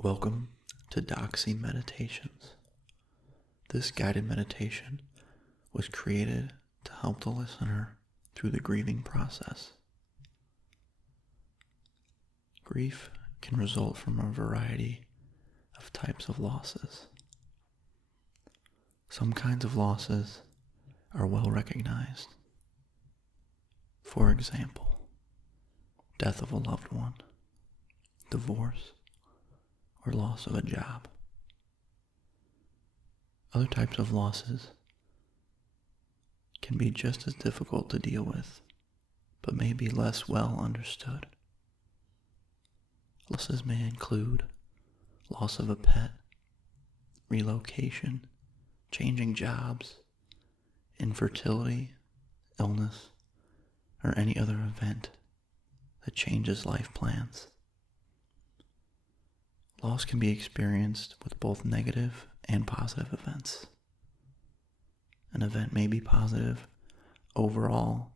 Welcome to Dauchsy Meditations. This guided meditation was created to help the listener through the grieving process. Grief can result from a variety of types of losses. Some kinds of losses are well recognized. For example, death of a loved one, divorce, or loss of a job. Other types of losses can be just as difficult to deal with, but may be less well understood. Losses may include loss of a pet, relocation, changing jobs, infertility, illness, or any other event that changes life plans. Loss can be experienced with both negative and positive events. An event may be positive overall,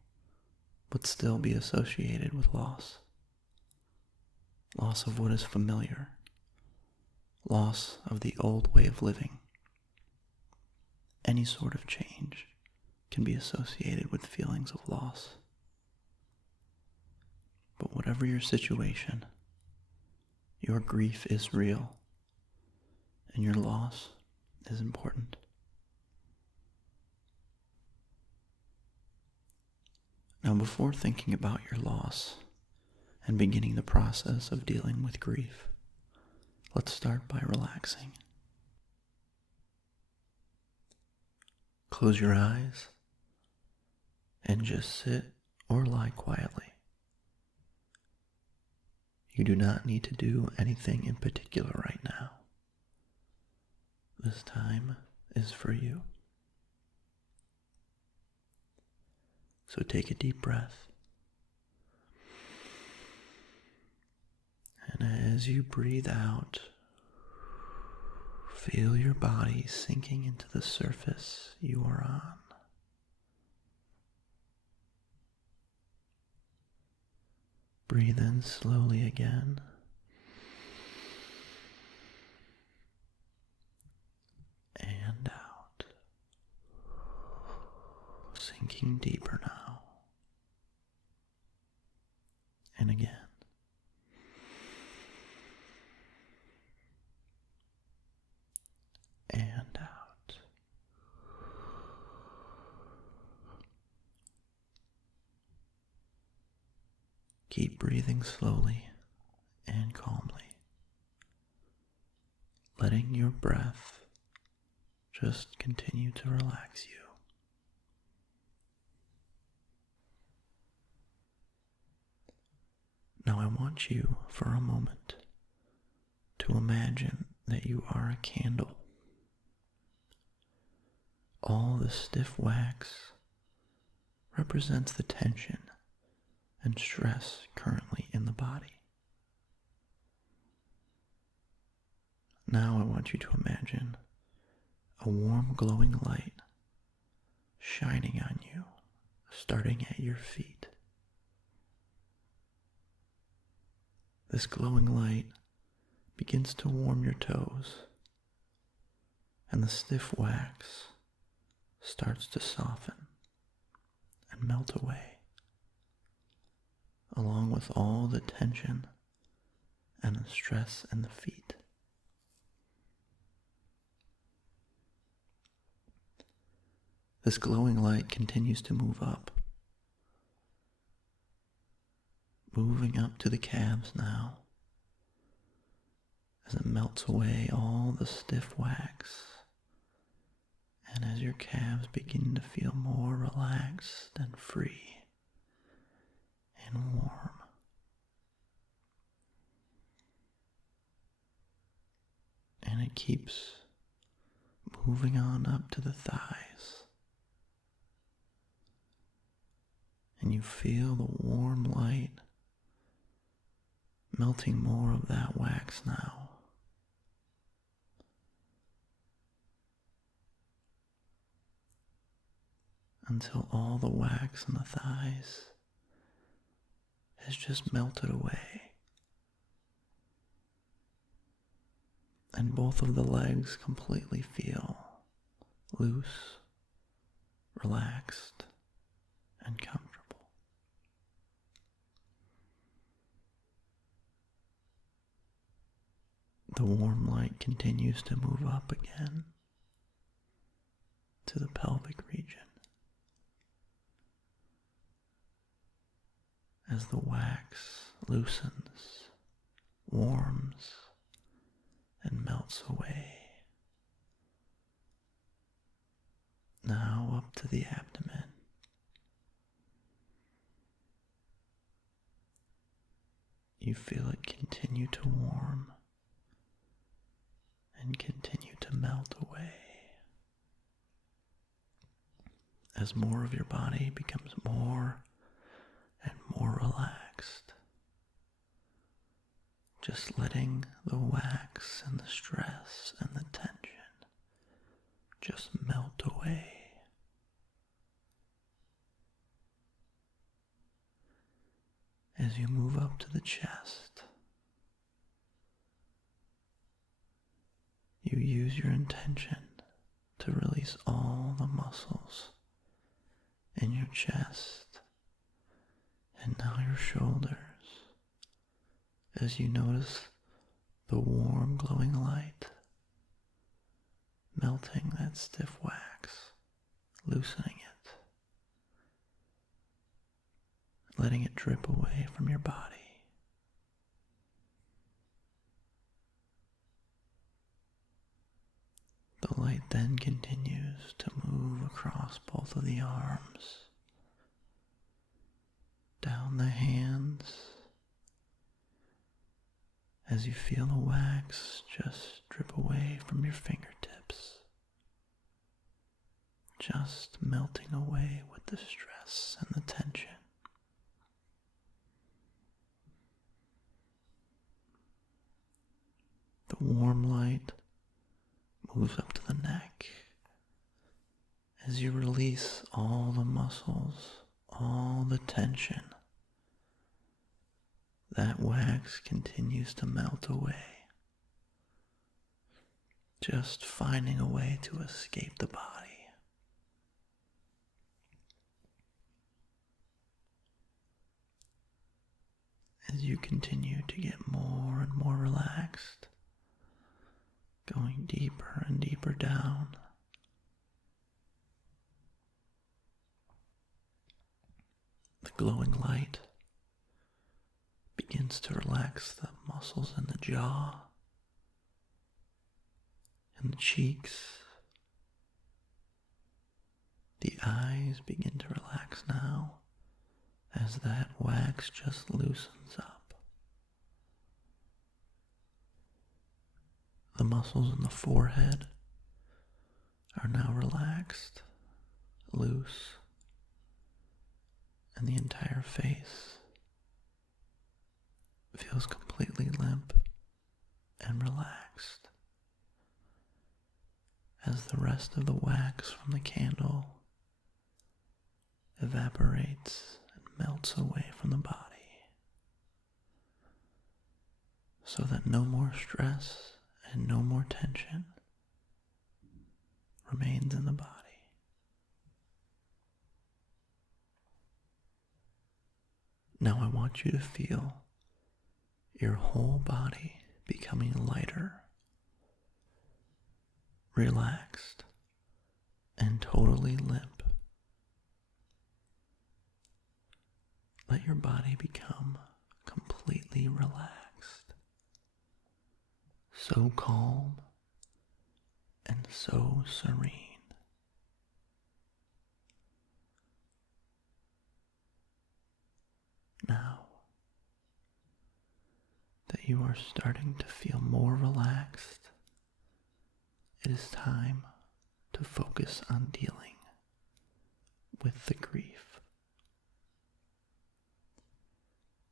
but still be associated with loss. Loss of what is familiar. Loss of the old way of living. Any sort of change can be associated with feelings of loss. But whatever your situation, your grief is real, and your loss is important. Now, before thinking about your loss and beginning the process of dealing with grief, let's start by relaxing. Close your eyes and just sit or lie quietly. You do not need to do anything in particular right now. This time is for you. So take a deep breath. And as you breathe out, feel your body sinking into the surface you are on. Breathe in slowly again. And out. Sinking deeper now. And again. And out. Keep breathing slowly and calmly, letting your breath just continue to relax you. Now I want you for a moment to imagine that you are a candle. All the stiff wax represents the tension and stress currently in the body. Now I want you to imagine a warm glowing light shining on you, starting at your feet. This glowing light begins to warm your toes, and the stiff wax starts to soften and melt away, along with all the tension and the stress in the feet. This glowing light continues to move up, moving up to the calves now, as it melts away all the stiff wax, and as your calves begin to feel more relaxed and free and warm. And it keeps moving on up to the thighs. And you feel the warm light melting more of that wax now. Until all the wax in the thighs has just melted away. and both of the legs completely feel loose, relaxed, and comfortable. The warm light continues to move up again to the pelvic region as the wax loosens, warms, and melts away. Now up to the abdomen. You feel it continue to warm and continue to melt away as more of your body becomes more and more relaxed, just letting the wax and the stress and the tension just melt away. As you move up to the chest, you use your intention to release all the muscles in your chest and now your shoulders as you notice the warm glowing light melting that stiff wax, loosening it, letting it drip away from your body. The light then continues to move across both of the arms, down the hands, as you feel the wax just drip away from your fingertips, just melting away with the stress and the tension. The warm light moves up to the neck as you release all the muscles, all the tension. That wax continues to melt away, just finding a way to escape the body. As you continue to get more and more relaxed, going deeper and deeper down, the glowing light begins to relax the muscles in the jaw and the cheeks. The eyes begin to relax now as that wax just loosens up. The muscles in the forehead are now relaxed, loose, and the entire face feels completely limp and relaxed as the rest of the wax from the candle evaporates and melts away from the body, so that no more stress and no more tension remains in the body. Now I want you to feel your whole body becoming lighter, relaxed, and totally limp. Let your body become completely relaxed, so calm and so serene. Now that you are starting to feel more relaxed, it is time to focus on dealing with the grief.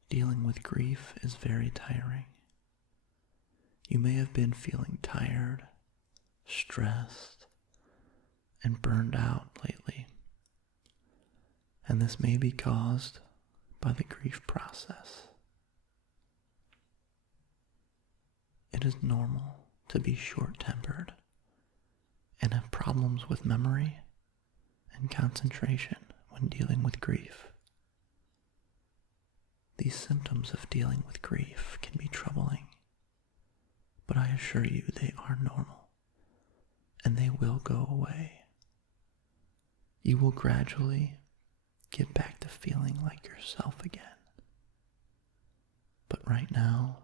Dealing with grief is very tiring. You may have been feeling tired, stressed, and burned out lately, and this may be caused by the grief process. It is normal to be short-tempered and have problems with memory and concentration when dealing with grief. These symptoms of dealing with grief can be troubling, but I assure you they are normal, and they will go away. You will gradually get back to feeling like yourself again. But right now,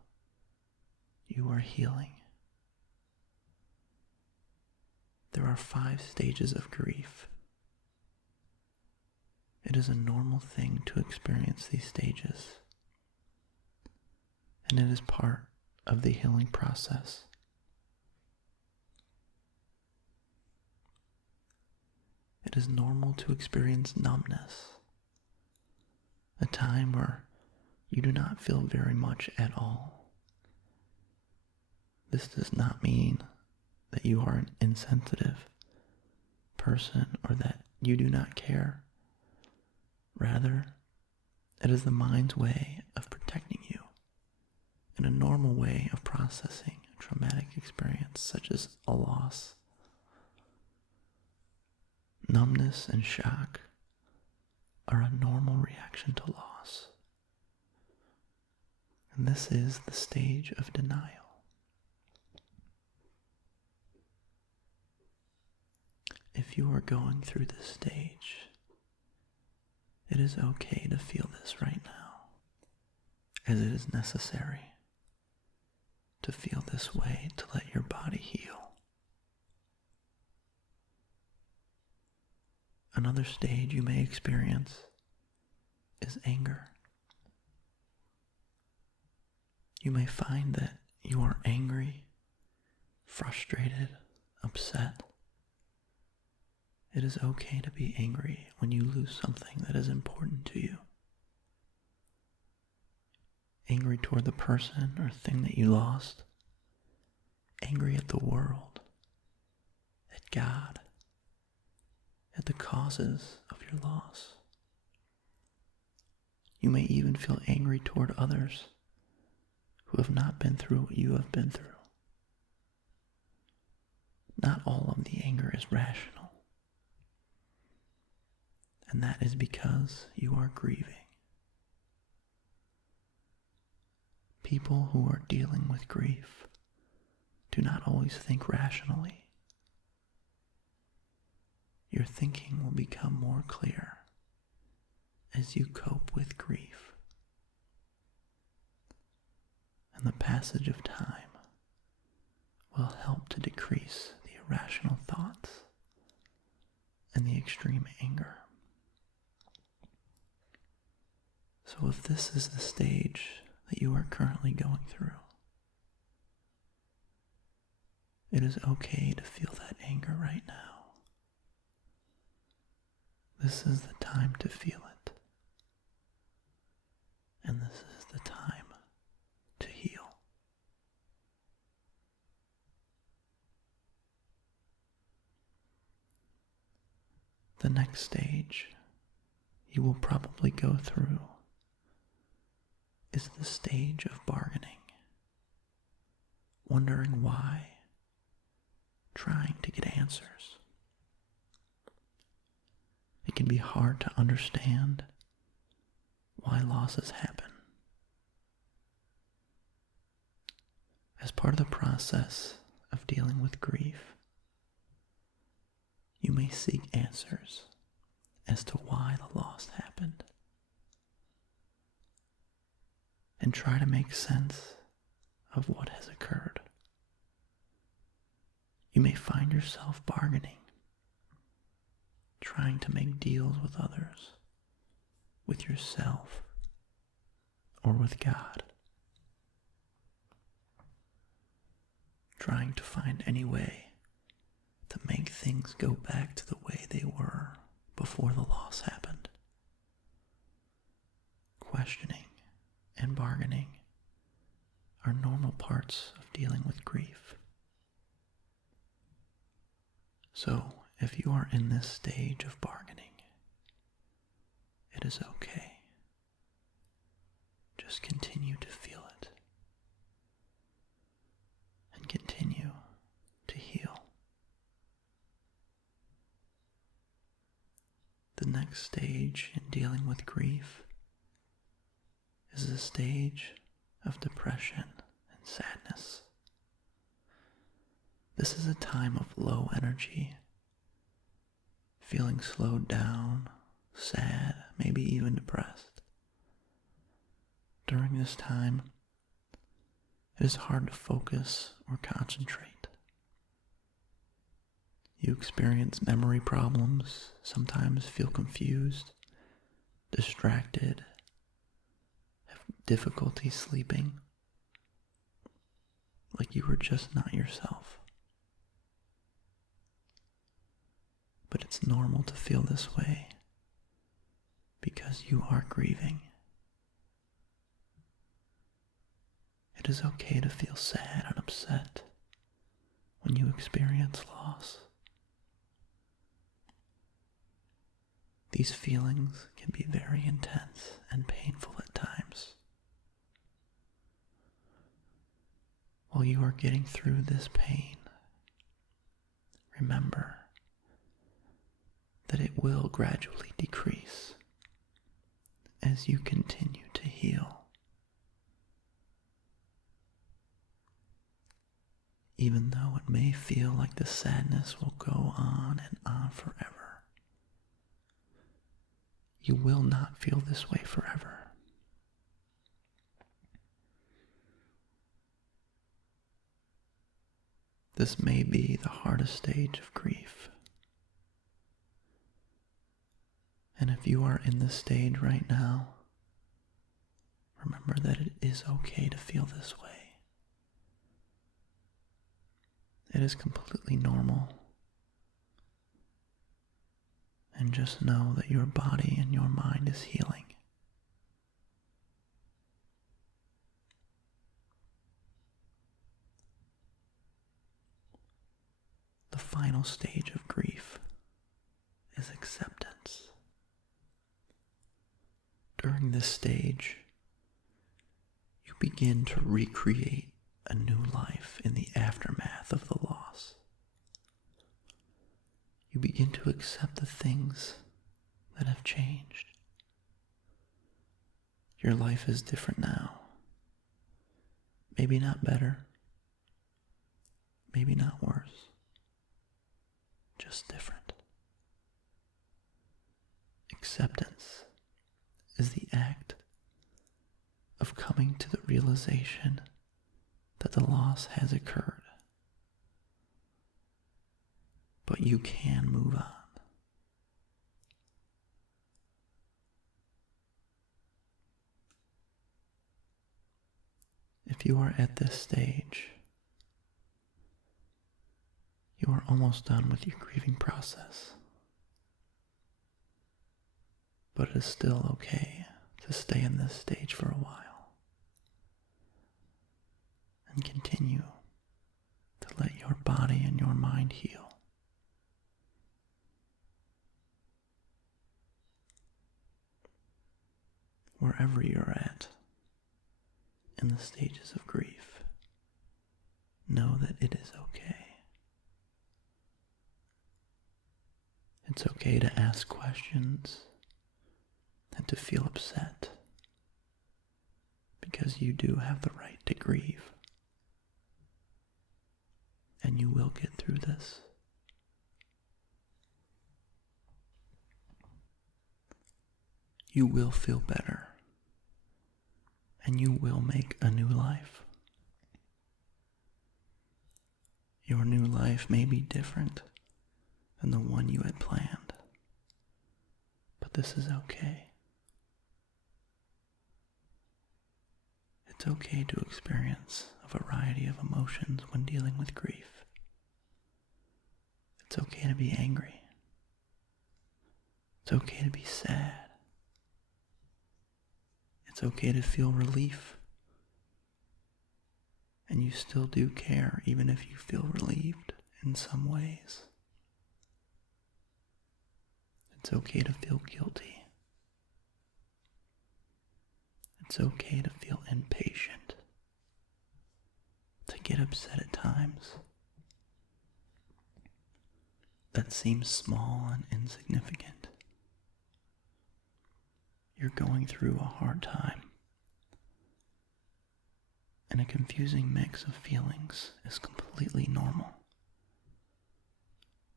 you are healing. There are 5 stages of grief. It is a normal thing to experience these stages, and it is part of the healing process. It is normal to experience numbness, a time where you do not feel very much at all. This does not mean that you are an insensitive person or that you do not care. Rather, it is the mind's way of protecting you and a normal way of processing a traumatic experience such as a loss. Numbness and shock are a normal reaction to loss. And this is the stage of denial. If you are going through this stage, it is okay to feel this right now, as it is necessary to feel this way to let your body heal. Another stage you may experience is anger. You may find that you are angry, frustrated, upset. It is okay to be angry when you lose something that is important to you. Angry toward the person or thing that you lost. Angry at the world, at God, at the causes of your loss. You may even feel angry toward others who have not been through what you have been through. Not all of the anger is rational, and that is because you are grieving. People who are dealing with grief do not always think rationally. Your thinking will become more clear as you cope with grief. And the passage of time will help to decrease the irrational thoughts and the extreme anger. So if this is the stage that you are currently going through, it is okay to feel that anger right now. This is the time to feel it. And this is the time to heal. The next stage you will probably go through is the stage of bargaining, wondering why, trying to get answers. It can be hard to understand why losses happen. As part of the process of dealing with grief, you may seek answers as to why the loss happened, and try to make sense of what has occurred. You may find yourself bargaining, trying to make deals with others, with yourself, or with God. Trying to find any way to make things go back to the way they were before the loss happened. Questioning and bargaining are normal parts of dealing with grief. So, if you are in this stage of bargaining, it is okay. Just continue to feel it. And continue next stage in dealing with grief is the stage of depression and sadness. This is a time of low energy, feeling slowed down, sad, maybe even depressed. During this time, it is hard to focus or concentrate. You experience memory problems, sometimes feel confused, distracted, have difficulty sleeping, like you were just not yourself. But it's normal to feel this way because you are grieving. It is okay to feel sad and upset when you experience loss. These feelings can be very intense and painful at times. While you are getting through this pain, remember that it will gradually decrease as you continue to heal. Even though it may feel like the sadness will go on and on forever, you will not feel this way forever. This may be the hardest stage of grief. And if you are in this stage right now, remember that it is okay to feel this way. It is completely normal. And just know that your body and your mind is healing. The final stage of grief is acceptance. During this stage, you begin to recreate a new life in the aftermath of the loss. You begin to accept the things that have changed. Your life is different now. Maybe not better, maybe not worse, just different. Acceptance is the act of coming to the realization that the loss has occurred, but you can move on. If you are at this stage, you are almost done with your grieving process. But it is still okay to stay in this stage for a while and continue to let your body and your mind heal. Wherever you're at in the stages of grief, know that it is okay. It's okay to ask questions and to feel upset, because you do have the right to grieve, and you will get through this. You will feel better, and you will make a new life. Your new life may be different than the one you had planned, but this is okay. It's okay to experience a variety of emotions when dealing with grief. It's okay to be angry. It's okay to be sad. It's okay to feel relief. And you still do care, even if you feel relieved in some ways. It's okay to feel guilty. It's okay to feel impatient, to get upset at times. That seems small and insignificant, you're going through a hard time, and a confusing mix of feelings is completely normal.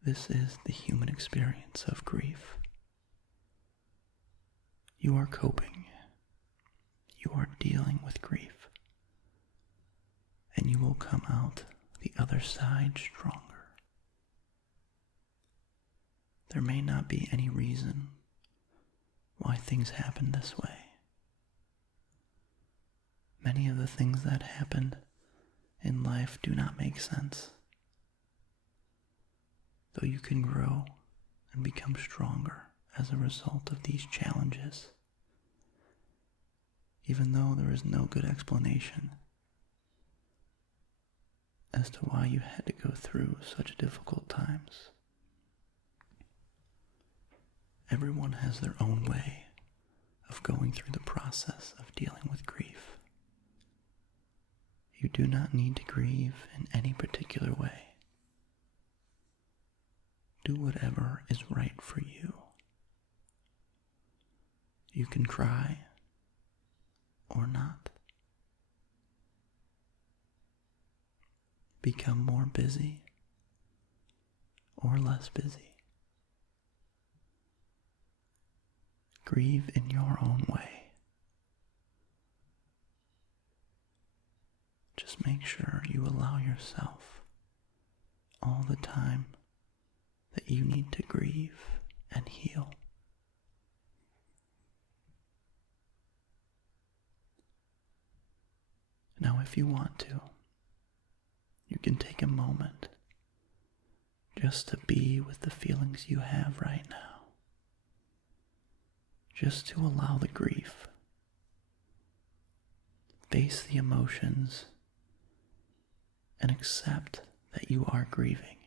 This is the human experience of grief. You are coping. You are dealing with grief. And you will come out the other side stronger. There may not be any reason why things happen this way. Many of the things that happened in life do not make sense. Though you can grow and become stronger as a result of these challenges, even though there is no good explanation as to why you had to go through such difficult times. Everyone has their own way of going through the process of dealing with grief. You do not need to grieve in any particular way. Do whatever is right for you. You can cry or not. Become more busy or less busy. Grieve in your own way. Just make sure you allow yourself all the time that you need to grieve and heal. Now, if you want to, you can take a moment just to be with the feelings you have right now. Just to allow the grief, face the emotions, and accept that you are grieving.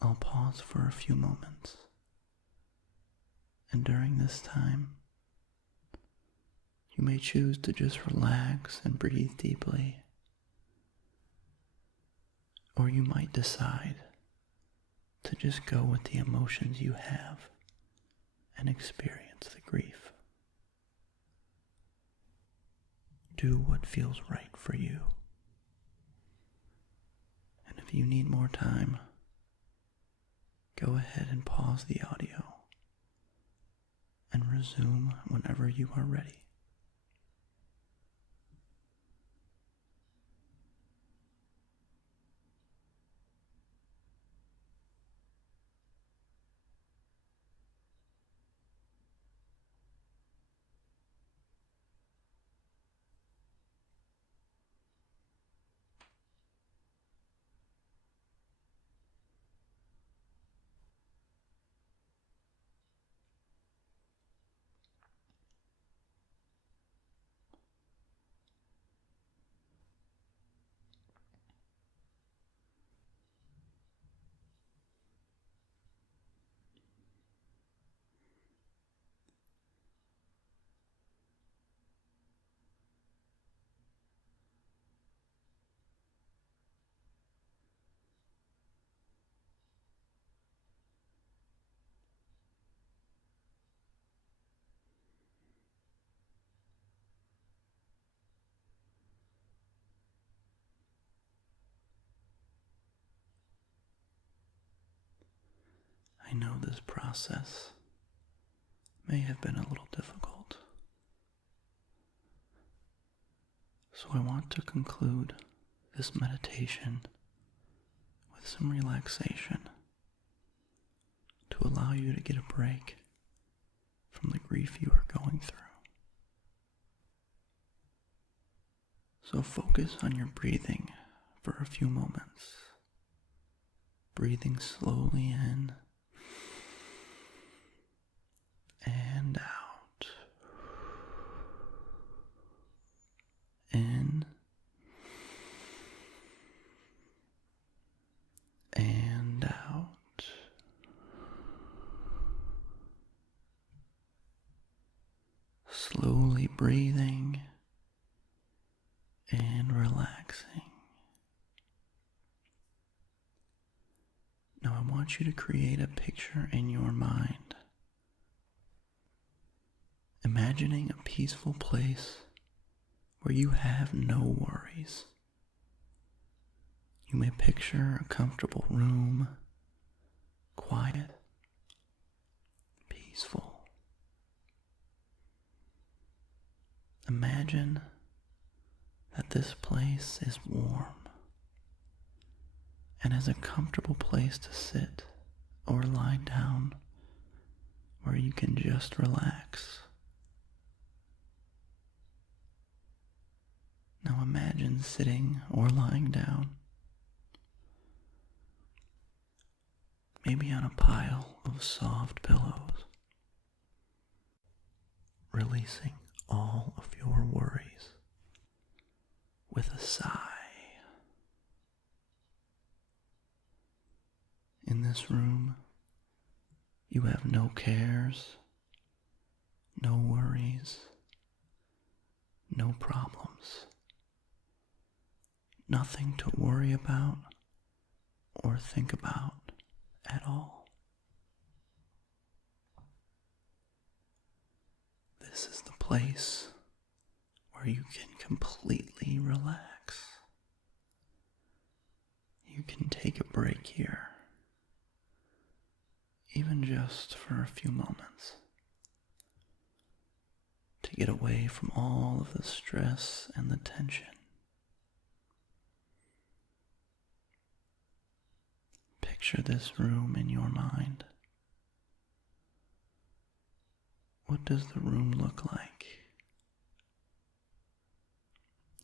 I'll pause for a few moments, and during this time, you may choose to just relax and breathe deeply, or you might decide to just go with the emotions you have and experience the grief. Do what feels right for you. And if you need more time, go ahead and pause the audio and resume whenever you are ready. I know this process may have been a little difficult, so I want to conclude this meditation with some relaxation to allow you to get a break from the grief you are going through. So focus on your breathing for a few moments, breathing slowly in and out, in and out, slowly breathing and relaxing. Now I want want you to create a picture in your mind, imagining a peaceful place where you have no worries. You may picture a comfortable room, quiet, peaceful. Imagine that this place is warm and is a comfortable place to sit or lie down where you can just relax. Now imagine sitting or lying down, maybe on a pile of soft pillows, releasing all of your worries with a sigh. In this room, you have no cares, no worries, no problems, nothing to worry about or think about at all. This is the place where you can completely relax. You can take a break here, even just for a few moments, to get away from all of the stress and the tension. Picture this room in your mind. What does the room look like?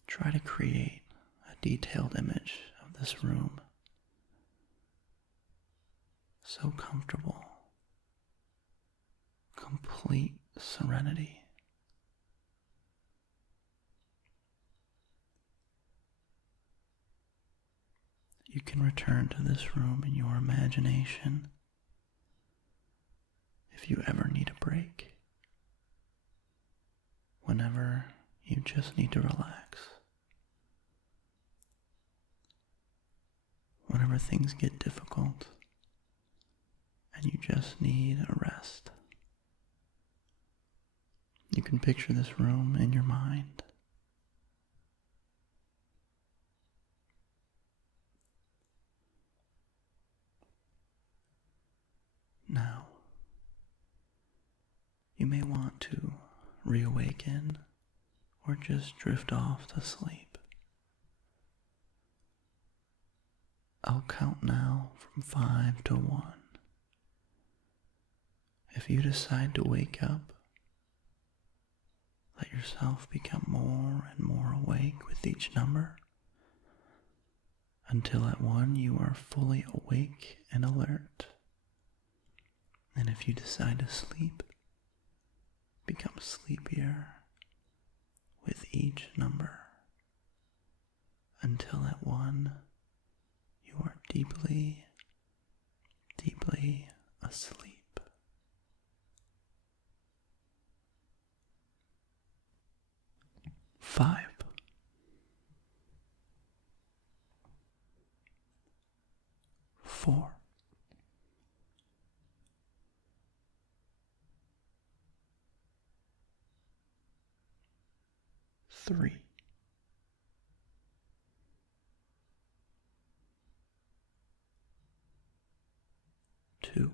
Try to create a detailed image of this room. So comfortable. Complete serenity. You can return to this room in your imagination if you ever need a break. Whenever you just need to relax. Whenever things get difficult and you just need a rest. You can picture this room in your mind. Now, you may want to reawaken or just drift off to sleep. I'll count now from 5 to 1. If you decide to wake up, let yourself become more and more awake with each number, until at 1 you are fully awake and alert. And if you decide to sleep, become sleepier with each number, until at 1 you are deeply, deeply asleep. Five. 4. 3. 2.